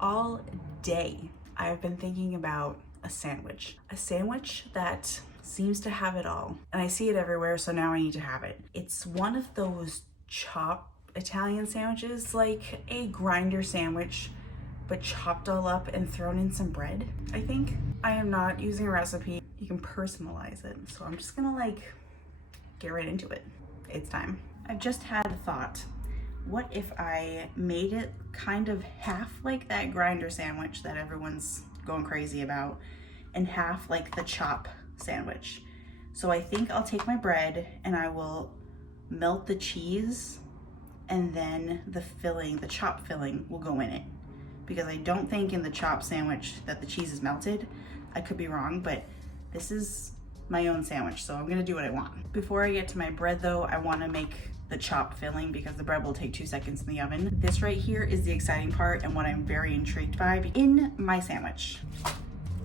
All day I've been thinking about a sandwich that seems to have it all. And I see it everywhere, so now I need to have it. It's one of those chopped Italian sandwiches, like a grinder sandwich, but chopped all up and thrown in some bread, I think. I am not using a recipe. You can personalize it. So I'm just gonna like get right into it. It's time. I've just had a thought. What if I made it kind of half like that grinder sandwich that everyone's going crazy about, and half like the chop sandwich? So I think I'll take my bread and I will melt the cheese, and then the filling, the chop filling, will go in it. Because I don't think in the chop sandwich that the cheese is melted. I could be wrong, but this is my own sandwich, so I'm gonna do what I want. Before I get to my bread though, I wanna make the chop filling because the bread will take 2 seconds in the oven. This right here is the exciting part and what I'm very intrigued by in my sandwich.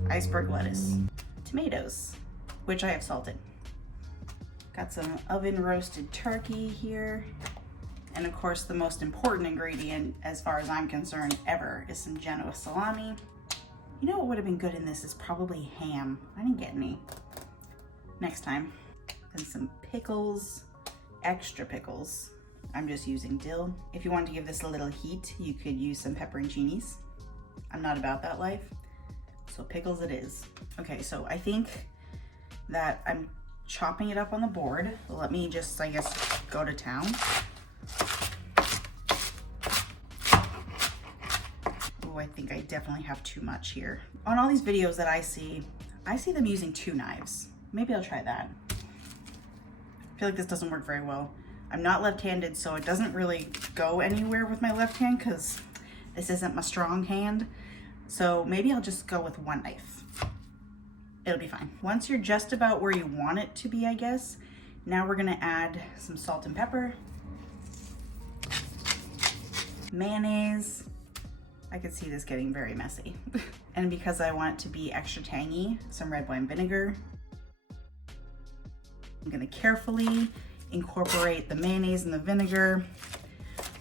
Iceberg lettuce, tomatoes, which I have salted. Got some oven roasted turkey here. And of course, the most important ingredient, as far as I'm concerned, ever, is some Genoa salami. You know what would have been good in this is probably ham. I didn't get any. Next time. And some pickles, extra pickles. I'm just using dill. If you wanted to give this a little heat, you could use some pepperoncinis. I'm not about that life, so pickles it is. Okay, so I think that I'm chopping it up on the board. Let me just, I guess, go to town. Oh, I think I definitely have too much here. On all these videos that I see them using 2 knives. Maybe I'll try that. I feel like this doesn't work very well. I'm not left-handed, so it doesn't really go anywhere with my left hand because this isn't my strong hand. So maybe I'll just go with 1 knife. It'll be fine. Once you're just about where you want it to be, I guess, now we're gonna add some salt and pepper, mayonnaise. I could see this getting very messy. And because I want it to be extra tangy, some red wine vinegar. I'm gonna carefully incorporate the mayonnaise and the vinegar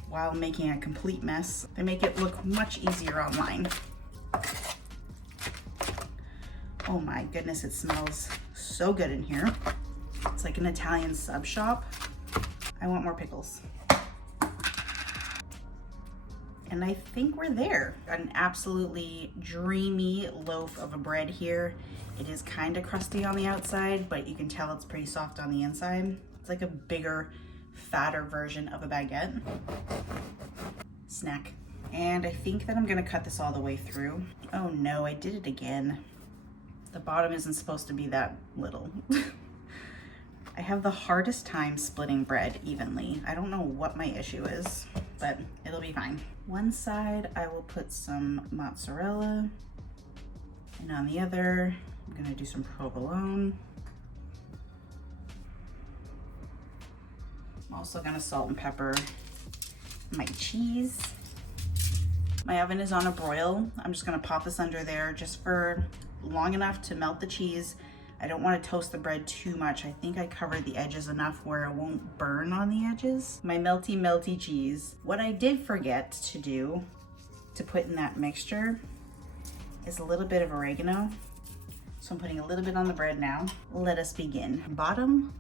while making a complete mess. They make it look much easier online. Oh my goodness, it smells so good in here. It's like an Italian sub shop. I want more pickles. And I think we're there. Got an absolutely dreamy loaf of a bread here. It is kind of crusty on the outside, but you can tell it's pretty soft on the inside. It's like a bigger, fatter version of a baguette. Snack. And I think that I'm gonna cut this all the way through. Oh no, I did it again. The bottom isn't supposed to be that little. I have the hardest time splitting bread evenly. I don't know what my issue is, but it'll be fine. One side, I will put some mozzarella, and on the other, I'm gonna do some provolone. I'm also gonna salt and pepper my cheese. My oven is on a broil. I'm just gonna pop this under there just for long enough to melt the cheese. I don't want to toast the bread too much. I think I covered the edges enough where it won't burn on the edges. My melty cheese. What I did forget to do to put in that mixture is a little bit of oregano. So I'm putting a little bit on the bread now. Let us begin. Bottom.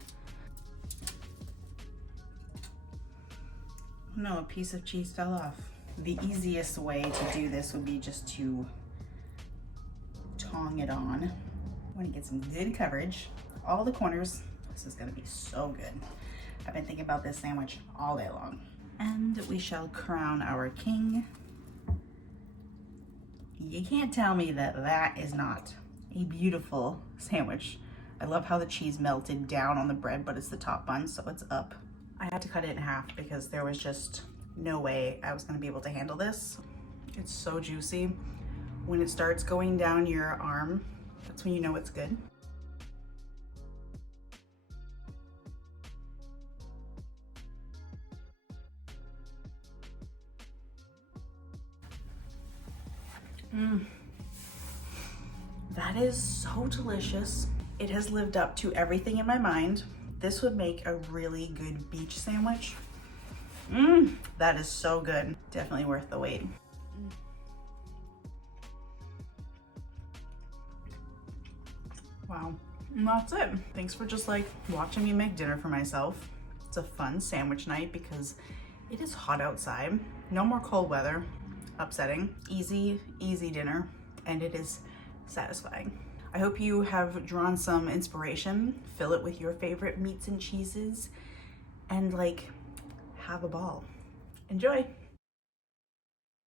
No, a piece of cheese fell off. The easiest way to do this would be just to tong it on. I want to get some good coverage, all the corners. This is gonna be so good. I've been thinking about this sandwich all day long. And we shall crown our king. You can't tell me that that is not a beautiful sandwich. I love how the cheese melted down on the bread, but it's the top bun, so it's up. I had to cut it in half because there was just no way I was gonna be able to handle this. It's so juicy. When it starts going down your arm, that's when you know it's good. That is so delicious. It has lived up to everything in my mind. This would make a really good beach sandwich. That is so good. Definitely worth the wait. Wow. And that's it. Thanks for just like watching me make dinner for myself. It's a fun sandwich night because it is hot outside. No more cold weather. Upsetting. Easy dinner, and it is satisfying. I hope you have drawn some inspiration. Fill it with your favorite meats and cheeses and like have a ball. Enjoy.